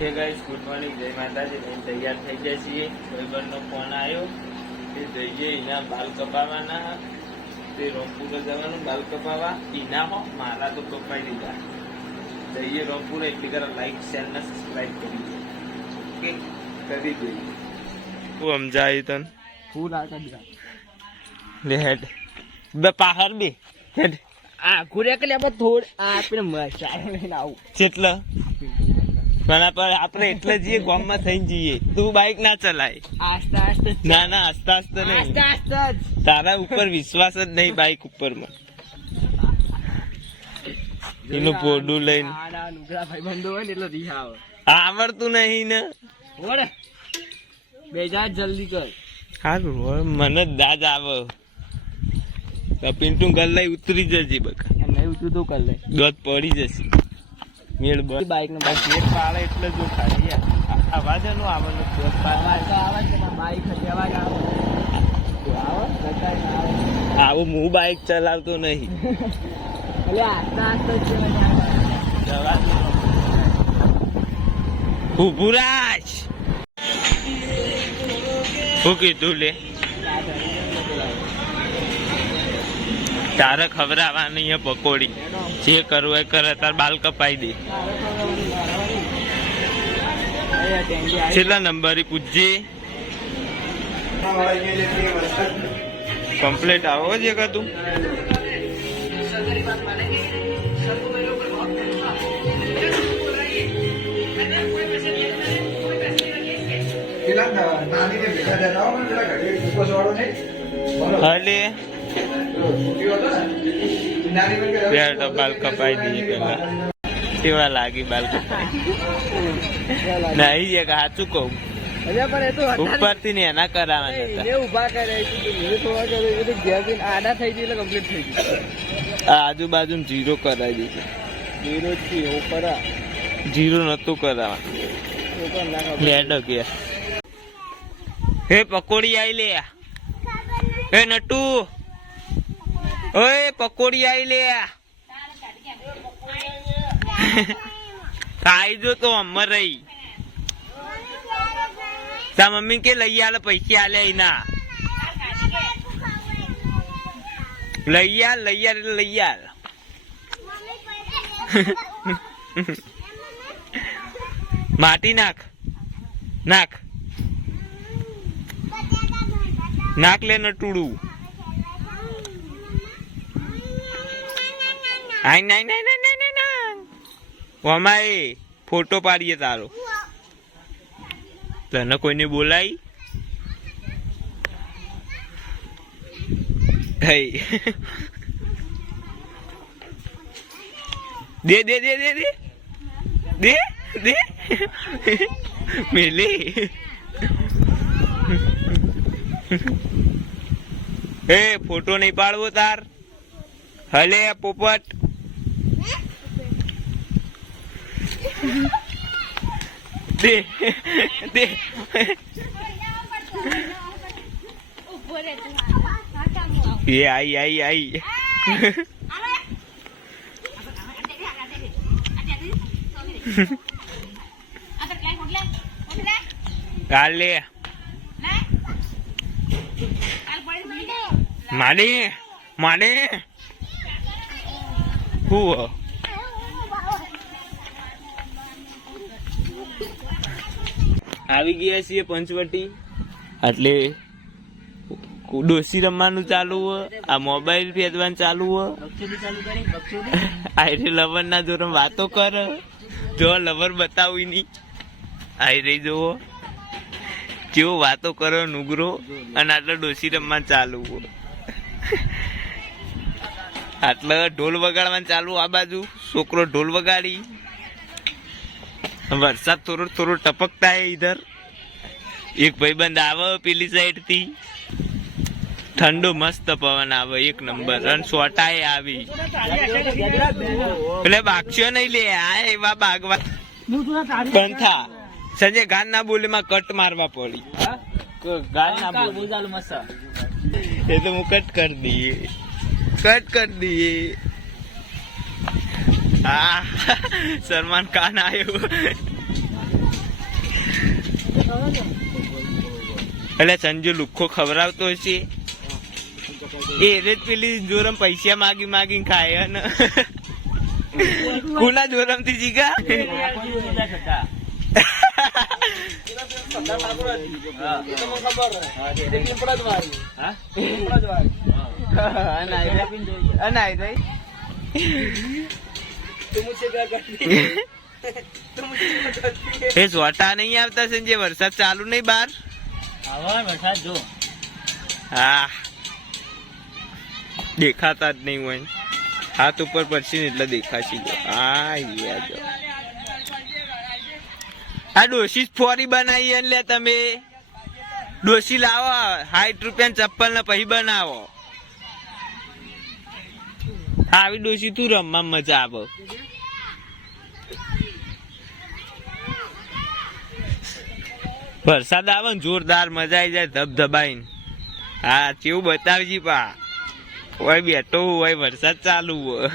હે guys, good morning, જય માતાજી. તૈયાર થઈ ગયા છીએ. ભાઈબંધનો ફોન આવ્યો તે જઈએ એના બાલ કપાવાના. તે રોમપુર જવાનું બાલ કપાવા. એના હો મારા તો કપાઈ દીધા. જઈએ રોમપુર. એટલી કરા લાઈક શેર ને સબસ્ક્રાઇબ કરી દે. ઓકે, કરી દઈએ. તું સમજાય તને ફૂલ આકા દીધા લે હેડ બે પાહર બે હેડ આ કુરે કે લે થોડ આ આપણે મસા લઈને આવું કેટલા પણ આપણે એટલે જઈએ ગામમાં થઈને જઈએ. તું બાઈક ના ચલાય. આસ્તા આસ્તા ના ના, આસ્તા આસ્તા નહીં. આસ્તા આસ્તા તારા ઉપર વિશ્વાસ જ નહીં બાઈક ઉપર માં. એનું પોડું લઈને આડા નુગરા ભાઈ બંધો હોય ને એટલે રીહા આવે. આવડતું નહીં ને. ઓરે બેજા જલ્દી કર. સારું, મને જ દાજ આવે. પિન્ટુ ઘર લઈ ઉતરી જજે બકા. નહીં ઉતરું તો કર લે. દોત પડી જશે. મેળ બાઈક નો બસ ગેટ પાડે એટલે જો ખાલી અવાજ નો આવે. દોત અવાજ તો આવે છે પણ બાઈક હજી અવાજ આવે આવું હું બાઈક ચલાવતો નહીં. એટલે આસ્તા આસ્તા ઉભું રાખ. શું કીધું લે? તારે ખવડાવવાની પકોડી. જે કરવું એ કરે. તાર બાલ કપાઈ દે. છેલ્લા નંબર પૂછજે. કમ્પ્લેટ આવો છે કે તું? હલે બાલ કપાઈ દઈએ પેલા. કેવા લાગી બાલ કપાઈ? નહીં છે કે સાચું કઉ. ઉપર થી ને એના કરાવવાના ઉભા કરે આડા થઈ ગઈ એટલે કમ્પ્લીટ થઈ ગયું. આજુબાજુ જીરો કરાવી દીધું. જીરો થી ઉપર જીરો નતું કરાવવાનું. લેડ કે હે પકોડી આઈ લે. હે નટુ, ઓય પકોડી આઈ લે. ખાઈ જો તો અમર રહી. તા મમ્મી કે લઈ આલે પૈસા આલે એના. લઈ આલ એટલે લઈ આલ. માટી નાખ નાખ નાખ લે નટુડું. આઈ નાઈ નાઈ નાઈ નાઈ નાઈ. અમારે ફોટો પાડીએ તારો. તને કોઈને બોલાઈ? દે દે દે દે દે દે દે મેલે. એ ફોટો નહીં પાડવો તાર. હલે પોપટ. દે દે. એ આઈ આઈ આઈ. કાલે માડે માડે હું આવી ગયા છીએ પંચવટી. એટલે ડોસી રમવાનું ચાલુ હોય, આ મોબાઈલ ફેરવાનું ચાલુ હોય. આયરે લવર ના જોરમ વાતો કર. જો લવર બતાવી નહી. આયરે જોવો કેવો વાતો કરો નુગરો. અને આટલે ડોસી રમવાનું ચાલુ હોય. આટલે ઢોલ વગાડવાનું ચાલુ. આ બાજુ છોકરો ઢોલ વગાડી. વરસાદ થોડો થોડો ટપકતા હે ઇધર. એક ભાઈબંધ આવે પેલી સાઈડ થી. ઠંડો મસ્ત પવન આવે એક નંબર. અને સોટાએ આવી. એટલે બાગશો નહીં લે. આ એવા બાગવા બંધા. સંજય ગાન ના બોલે માં કટ મારવા પડી. ગાન ના બોલે એ તો હું કટ કરી દઈએ. કટ कर दिए। सलमान खान आयो એટલે સંજુ લુખ્ખો ખવડાવતો હશે એ રે જ પેલી જોરમ પૈસા માગીને ખાય ને કુના જોરમ થી જીગા એ સોટા નહીં આવતા સંજય વરસાદ ચાલુ નહીં બાર વરસાદ જો હા દેખાતા જ નહીં હોય હાથ ઉપર પડશે ને એટલે દેખાશે આ ડોશી ફોરી બનાવી લે તમે ડોશી લાવો 60 રૂપિયા ચપ્પલ ને પછી બનાવો આવી ડોશી તું રમવા મજા આવે વરસાદ આવે ને જોરદાર મજા આવી જાય ધબધબાઈને હા કેવું બતાવજી પા હોય બેઠો હોય વરસાદ ચાલુ હોય